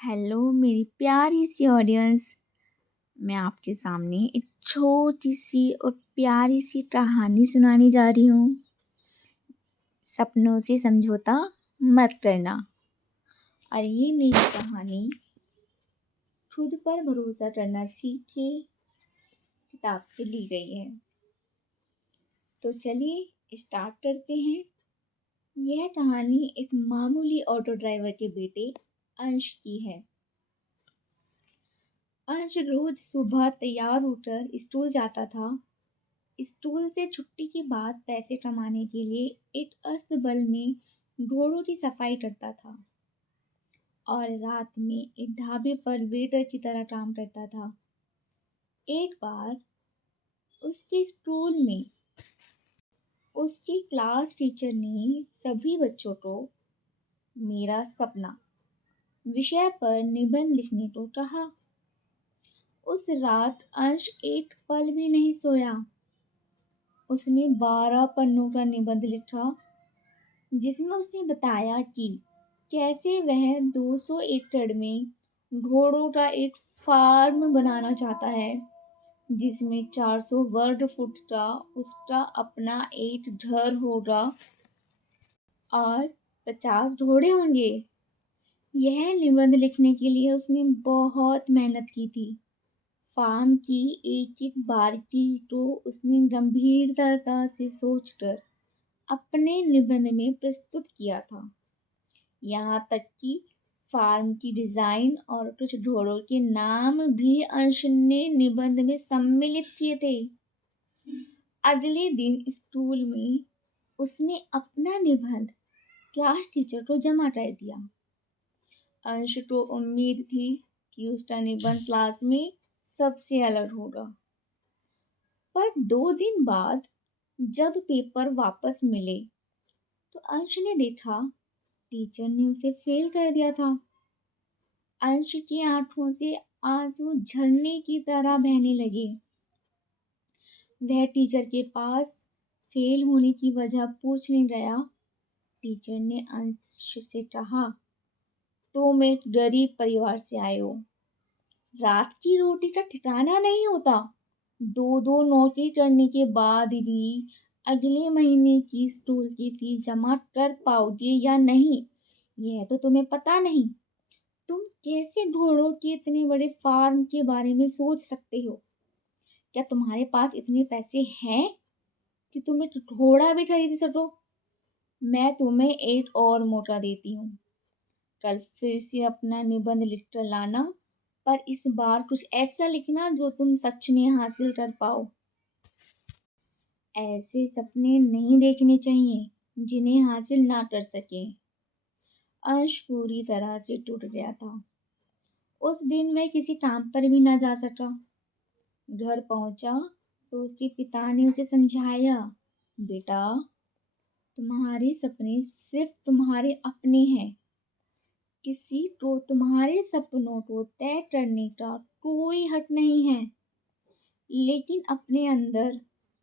Hello मेरी प्यारी सी audience. मैं आपके सामने एक छोटी सी और प्यारी सी कहानी सुनाने जा रही हूँ। सपनों से समझौता मत करना। और ये मेरी कहानी खुद पर भरोसा करना सीखे किताब से ली गई है। तो चलिए स्टार्ट करते हैं। यह कहानी एक मामूली ऑटो ड्राइवर के बेटे अंश की है। अंश रोज सुबह तैयार होकर स्कूल जाता था। स्कूल से छुट्टी के बाद पैसे कमाने के लिए एक अस्तबल में घोड़ों की सफाई करता था और रात में एक ढाबे पर वेटर की तरह काम करता था। एक बार उसके स्कूल में उसकी क्लास टीचर ने सभी बच्चों को मेरा सपना विषय पर निबंध लिखने को कहा। उस रात अंश एक पल भी नहीं सोया। उसने 12 पन्नों का निबंध लिखा जिसमें उसने बताया कि कैसे वह 200 एकड़ में घोड़ों का एक फार्म बनाना चाहता है जिसमें 400 वर्ग फुट का उसका अपना एक घर होगा और 50 घोड़े होंगे। यह निबंध लिखने के लिए उसने बहुत मेहनत की थी। फार्म की एक एक बारीकी को उसने गंभीरता से सोचकर अपने निबंध में प्रस्तुत किया था। यहाँ तक कि फार्म की डिजाइन और कुछ घोड़ों के नाम भी अंश ने निबंध में सम्मिलित किए थे। अगले दिन स्कूल में उसने अपना निबंध क्लास टीचर को जमा कर दिया। अंश को उम्मीद थी कि उसका निबंध क्लास में सबसे अलग होगा। पर 2 दिन बाद जब पेपर वापस मिले तो अंश ने देखा टीचर ने उसे फेल कर दिया था। अंश की आंखों से आंसू झरने की तरह बहने लगे। वह टीचर के पास फेल होने की वजह पूछने गया। टीचर ने अंश से कहा, तुम एक गरीब परिवार से आए हो। रात की रोटी का ठिकाना नहीं होता। 2-2 नौकरी करने के बाद भी अगले महीने की स्कूल की फीस जमा कर पाओगे या नहीं, यह तो तुम्हें पता नहीं। तुम कैसे घोड़ों के इतने बड़े फार्म के बारे में सोच सकते हो? क्या तुम्हारे पास इतने पैसे हैं कि तुम एक घोड़ा भी खरीद सको? मैं तुम्हें एक और मौका देती हूँ। कल फिर से अपना निबंध लिख कर लाना, पर इस बार कुछ ऐसा लिखना जो तुम सच में हासिल कर पाओ। ऐसे सपने नहीं देखने चाहिए जिन्हें हासिल ना कर सके। अंश पूरी तरह से टूट गया था। उस दिन वह किसी काम पर भी ना जा सका। घर पहुंचा तो उसके पिता ने उसे समझाया, बेटा, तुम्हारे सपने सिर्फ तुम्हारे अपने हैं। किसी को तुम्हारे सपनों को तय करने का कोई हक नहीं है, लेकिन अपने अंदर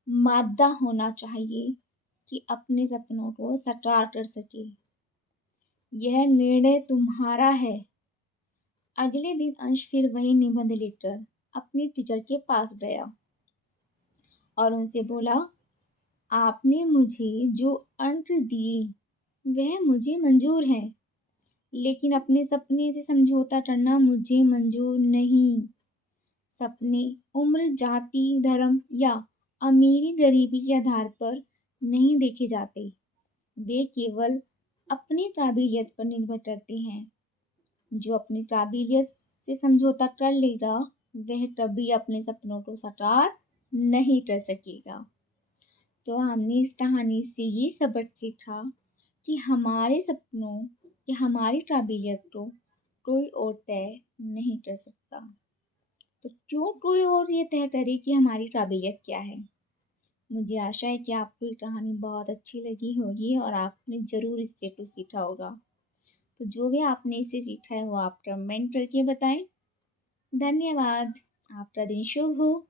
मादा होना चाहिए कि अपने सपनों को साकार कर सके। यह निर्णय तुम्हारा है। अगले दिन अंश फिर वही निबंध लेकर अपनी टीचर के पास गया और उनसे बोला, आपने मुझे जो अंक दिए वह मुझे मंजूर है, लेकिन अपने सपने से समझौता करना मुझे मंजूर नहीं। सपने उम्र, जाति, धर्म या अमीरी गरीबी के आधार पर नहीं देखे जाते। वे केवल अपनी काबिलियत पर निर्भर करते हैं। जो अपनी काबिलियत से समझौता कर लेगा वह कभी अपने सपनों को साकार नहीं कर सकेगा। तो हमने इस कहानी से ये सबक सीखा कि हमारे सपनों या हमारी काबिलियत को कोई और तय नहीं कर सकता। तो क्यों कोई और ये तय करे कि हमारी काबिलियत क्या है। मुझे आशा है कि आपको ये कहानी बहुत अच्छी लगी होगी और आपने ज़रूर इससे कुछ सीखा होगा। तो जो भी आपने इससे सीखा है वो आप कमेंट करके बताएं। धन्यवाद। आपका दिन शुभ हो।